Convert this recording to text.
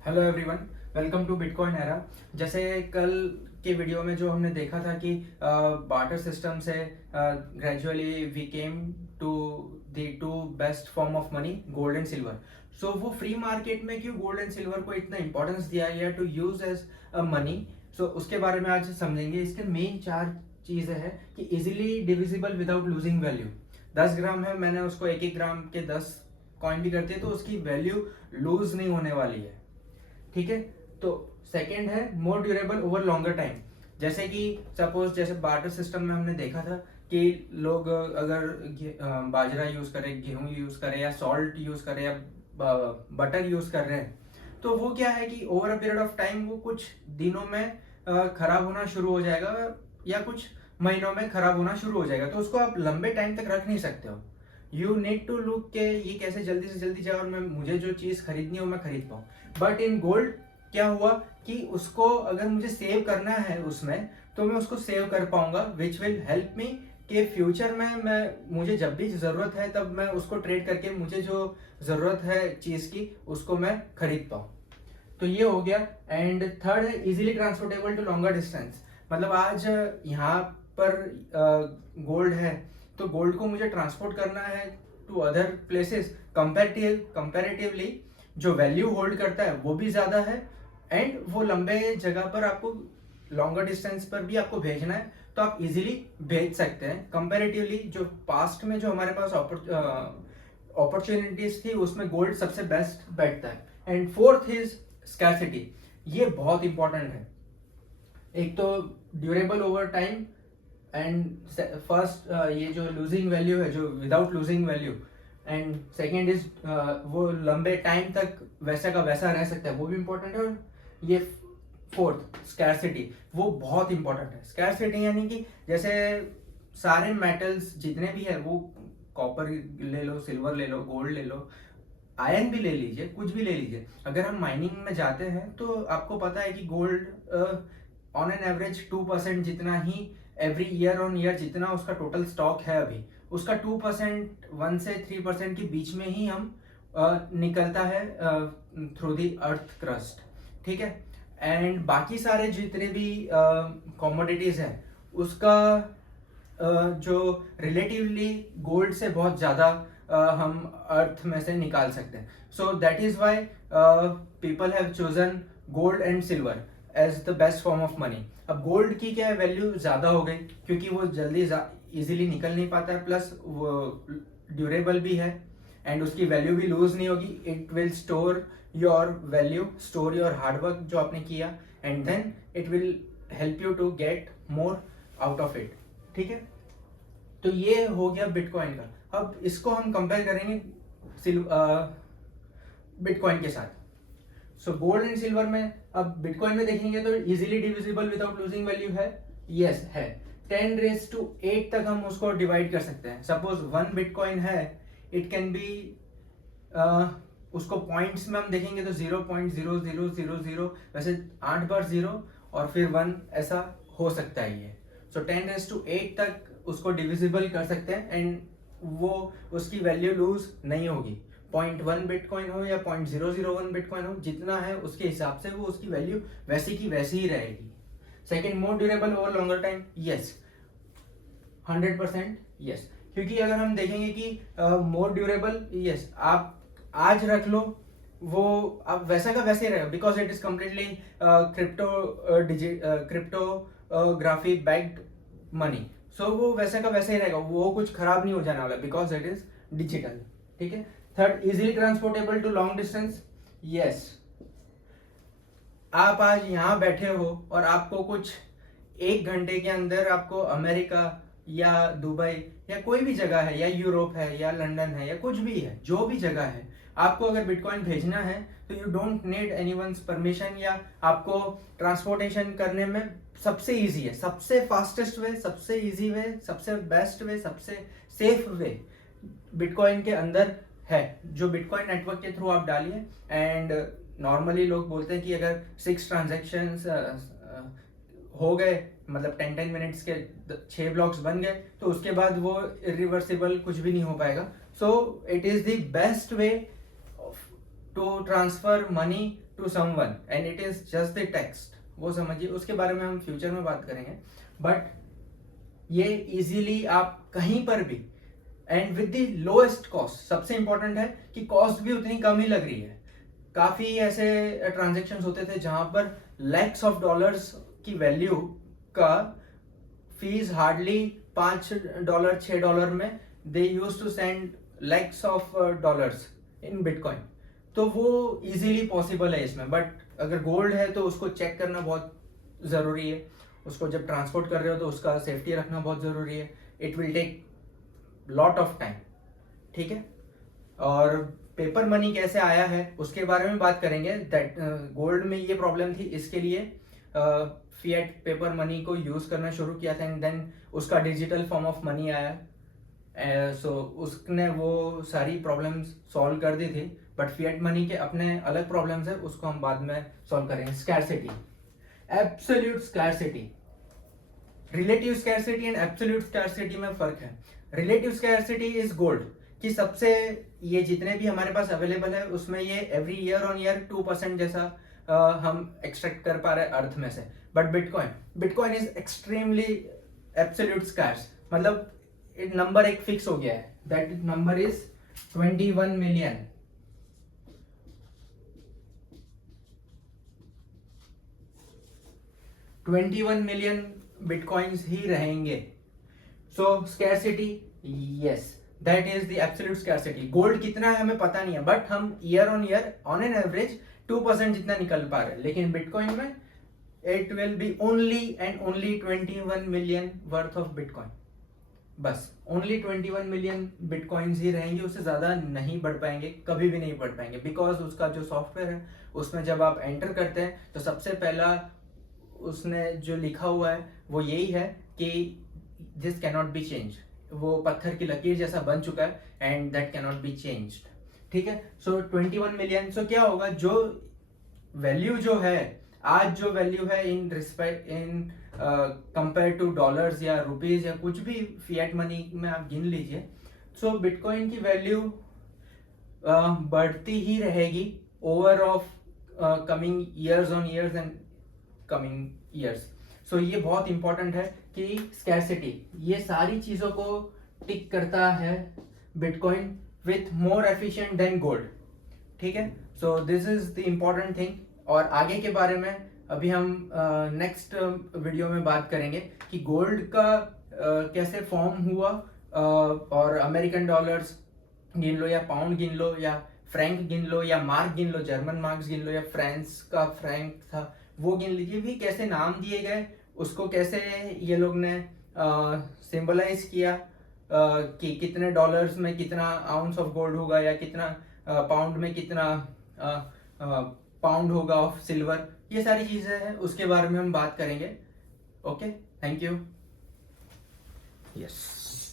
Hello everyone, welcome to Bitcoin era. जैसे कल के वीडियो में जो हमने देखा था कि बार्टर सिस्टम से gradually we came to the to best form of money, gold and silver. So वो फ्री मार्केट में क्यों गोल्ड एंड सिल्वर को इतना इंपॉर्टेंस दिया गया to use as a money, so उसके बारे में आज समझेंगे। इसके मेन चार चीज़ें हैं कि easily divisible without losing value. 10 ग्राम है, मैंने उसको 1-1 ग्राम के 10 कॉइन भी करते हैं तो उसकी वैल्यू लूज नहीं होने वाली है। ठीक है। तो सेकंड है मोर ड्यूरेबल ओवर लॉन्गर टाइम। जैसे कि सपोज जैसे बार्टर सिस्टम में हमने देखा था कि लोग अगर बाजरा यूज करें, गेहूं यूज करें या सॉल्ट यूज करें या बटर यूज कर रहे हैं, तो वो क्या है कि over a period of time वो कुछ दिनों में खराब होना शुरू हो जाएगा या कुछ महीनों में खराब होना शुरू हो जाएगा। तो उसको आप लंबे टाइम तक रख नहीं सकते हो। यू नीड टू लुक के ये कैसे जल्दी से जल्दी जाए और मैं मुझे जो चीज़ खरीदनी हो मैं खरीद पाऊँ। बट इन गोल्ड क्या हुआ कि उसको अगर मुझे सेव करना है उसमें, तो मैं उसको सेव कर पाऊंगा, विच विल हेल्प मी कि फ्यूचर में मैं मुझे जब भी ज़रूरत है तब मैं उसको ट्रेड करके मुझे जो ज़रूरत है चीज़ की उसको मैं खरीद पाऊँ। तो ये हो गया। एंड थर्ड है easily transportable to longer distance. मतलब आज यहाँ पर गोल्ड है तो गोल्ड को मुझे ट्रांसपोर्ट करना है टू अदर प्लेसेस, कंपैरेटिवली जो वैल्यू होल्ड करता है वो भी ज़्यादा है एंड वो लंबे जगह पर आपको लॉन्गर डिस्टेंस पर भी आपको भेजना है तो आप इजीली भेज सकते हैं कंपैरेटिवली। जो पास्ट में जो हमारे पास अपॉर्चुनिटीज थी उसमें गोल्ड सबसे बेस्ट बैठता है। And fourth is scarcity. ये बहुत इंपॉर्टेंट है। एक तो durable over time and first ये जो लूजिंग वैल्यू है, जो without losing value, and second is वो लंबे टाइम तक वैसा का वैसा रह सकता है, वो भी इंपॉर्टेंट है। और ये फोर्थ स्कैरसिटी, वो बहुत इंपॉर्टेंट है। स्कैरसिटी यानी कि जैसे सारे मेटल्स जितने भी है, वो कॉपर ले लो, सिल्वर ले लो, गोल्ड ले लो, आयरन भी ले लीजिए, कुछ भी ले लीजिए। अगर हम माइनिंग में जाते हैं तो आपको पता है कि गोल्ड ऑन एन एवरेज 2% जितना ही एवरी ईयर ऑन ईयर जितना उसका टोटल स्टॉक है अभी, उसका 2%, 1 से 3% के बीच में ही हम निकलता है थ्रू दी अर्थ क्रस्ट। ठीक है। एंड बाकी सारे जितने भी कॉमोडिटीज हैं उसका जो रिलेटिवली गोल्ड से बहुत ज़्यादा हम अर्थ में से निकाल सकते हैं। So that is why people have chosen gold and silver as the best form of money. अब गोल्ड की क्या वैल्यू ज़्यादा हो गई क्योंकि वो जल्दी इजीली निकल नहीं पाता है, प्लस वो ड्यूरेबल भी है एंड उसकी वैल्यू भी लूज नहीं होगी। It will store your value, store your hard work जो आपने किया, and then it will help you to get more out of it. ठीक है। तो ये हो गया बिटकॉइन का। अब इसको हम कंपेयर करेंगे बिटकॉइन के साथ। सो गोल्ड एंड सिल्वर में अब बिटकॉइन में देखेंगे तो easily divisible without losing value है। यस है। 10⁻8 तक हम उसको डिवाइड कर सकते हैं। सपोज 1 बिटकॉइन है, इट कैन बी उसको पॉइंट्स में हम देखेंगे तो 0.0000, वैसे 8 बार 0 और फिर 1 ऐसा हो सकता है ये। सो 10⁻8 तक उसको डिविजिबल कर सकते हैं एंड वो उसकी वैल्यू लूज नहीं होगी। 0.1 बिटकॉइन हो या 0.001 बिटकॉइन हो, जितना है उसके हिसाब से वो उसकी वैल्यू वैसी की वैसी ही रहेगी। सेकेंड, मोर durable over longer time. Yes, 100% yes. क्योंकि अगर हम देखेंगे कि मोर ड्यूरेबल, यस, आप आज रख लो वो अब वैसा का वैसे रहेगा because it is completely cryptography backed money. So वो वैसा का वैसे ही रहेगा, वो कुछ खराब नहीं हो जाने वाला बिकॉज इट इज डिजिटल। ठीक है। Third, easily transportable to long distance. Yes, आप आज यहाँ बैठे हो और आपको कुछ 1 घंटे के अंदर आपको अमेरिका या दुबई या कोई भी जगह है या यूरोप है या लंदन है या कुछ भी है, जो भी जगह है, आपको अगर बिटकॉइन भेजना है तो you don't need anyone's permission, या आपको ट्रांसपोर्टेशन करने में सबसे इजी है, सबसे फास्टेस्ट वे, सबसे इजी वे, सबसे बेस्ट वे, सबसे सेफ वे बिटकॉइन के अंदर है, जो बिटकॉइन नेटवर्क के थ्रू आप डालिए। एंड नॉर्मली लोग बोलते हैं कि अगर 6 ट्रांजेक्शन्स हो गए, मतलब 10 मिनट्स के 6 ब्लॉक्स बन गए, तो उसके बाद वो इरिवर्सिबल कुछ भी नहीं हो पाएगा। So it is the best way to transfer money to someone and it is just the text, वो समझिए, उसके बारे में हम फ्यूचर में बात करेंगे। बट ये इजीली आप कहीं पर भी and with the lowest cost, सबसे इंपॉर्टेंट है कि कॉस्ट भी उतनी कम ही लग रही है। काफी ऐसे ट्रांजेक्शन्स होते थे जहां पर लैक्स ऑफ डॉलर्स की वैल्यू का फीस हार्डली $5 $6 में they used to send lakhs of dollars in bitcoin. तो वो इजीली पॉसिबल है इसमें। बट अगर गोल्ड है तो उसको चेक करना बहुत ज़रूरी है, उसको जब ट्रांसपोर्ट कर रहे हो तो उसका सेफ्टी रखना बहुत ज़रूरी है। It will take lot of time, ठीक है। और पेपर मनी कैसे आया है उसके बारे में बात करेंगे। दैट गोल्ड में ये प्रॉब्लम थी, इसके लिए फिएट पेपर मनी को यूज करना शुरू किया था एंड देन उसका डिजिटल फॉर्म ऑफ मनी आया। सो उसने वो सारी प्रॉब्लम्स सॉल्व कर दी थी। बट फिएट मनी के अपने अलग प्रॉब्लम्स है, उसको हम बाद में सॉल्व करेंगे। Scarcity, absolute scarcity, relative scarcity and absolute scarcity में फर्क है। रिलेटिव स्कैरसिटी इज गोल्ड कि सबसे, ये जितने भी हमारे पास अवेलेबल है उसमें ये एवरी ईयर ऑन ईयर 2% जैसा हम एक्सट्रैक्ट कर पा रहे हैं अर्थ में से। But bitcoin is extremely absolute scarce, मतलब नंबर एक फिक्स हो गया है। That number is 21 million. $21 million bitcoins ही रहेंगे। So scarcity, yes, that is the absolute scarcity. Gold कितना है हमें पता नहीं है, बट हम year on year on an average 2% जितना निकल पा रहे हैं। लेकिन बिटकॉइन में it will be only and only 21 million worth of bitcoin. बस ओनली 21 मिलियन बिटकॉइंस ही रहेंगे, उससे ज्यादा नहीं बढ़ पाएंगे, कभी भी नहीं बढ़ पाएंगे। बिकॉज उसका जो सॉफ्टवेयर है उसमें जब आप एंटर करते हैं तो सबसे पहला उसने जो लिखा हुआ है वो यही है कि दिस कैनॉट बी चेंज। वो पत्थर की लकीर जैसा बन चुका है and that cannot be changed, ठीक है। सो 21 मिलियन। सो क्या होगा, जो वैल्यू जो है आज, जो वैल्यू है in respect in compare two dollars या रुपीज या कुछ भी फिएट मनी में आप गिन लीजिए, सो बिटकॉइन की वैल्यू बढ़ती ही रहेगी over of coming years on years and coming years. So ये बहुत इंपॉर्टेंट है कि स्कैरसिटी, ये सारी चीजों को टिक करता है bitcoin with more efficient then gold, ठीक है। So this is the important thing. और आगे के बारे में अभी हम नेक्स्ट वीडियो में बात करेंगे कि गोल्ड का कैसे फॉर्म हुआ, और अमेरिकन डॉलर्स गिन लो या पाउंड गिन लो या फ्रैंक गिन लो या मार्क गिन लो, जर्मन मार्क्स गिन लो या फ्रांस का फ्रैंक था वो गिन लीजिए, भी कैसे नाम दिए गए, उसको कैसे ये लोग ने सिंबलाइज किया कि कितने डॉलर्स में कितना आउंस ऑफ गोल्ड होगा या कितना पाउंड में कितना पाउंड होगा ऑफ सिल्वर। ये सारी चीजें हैं, उसके बारे में हम बात करेंगे। Okay, thank you. यस।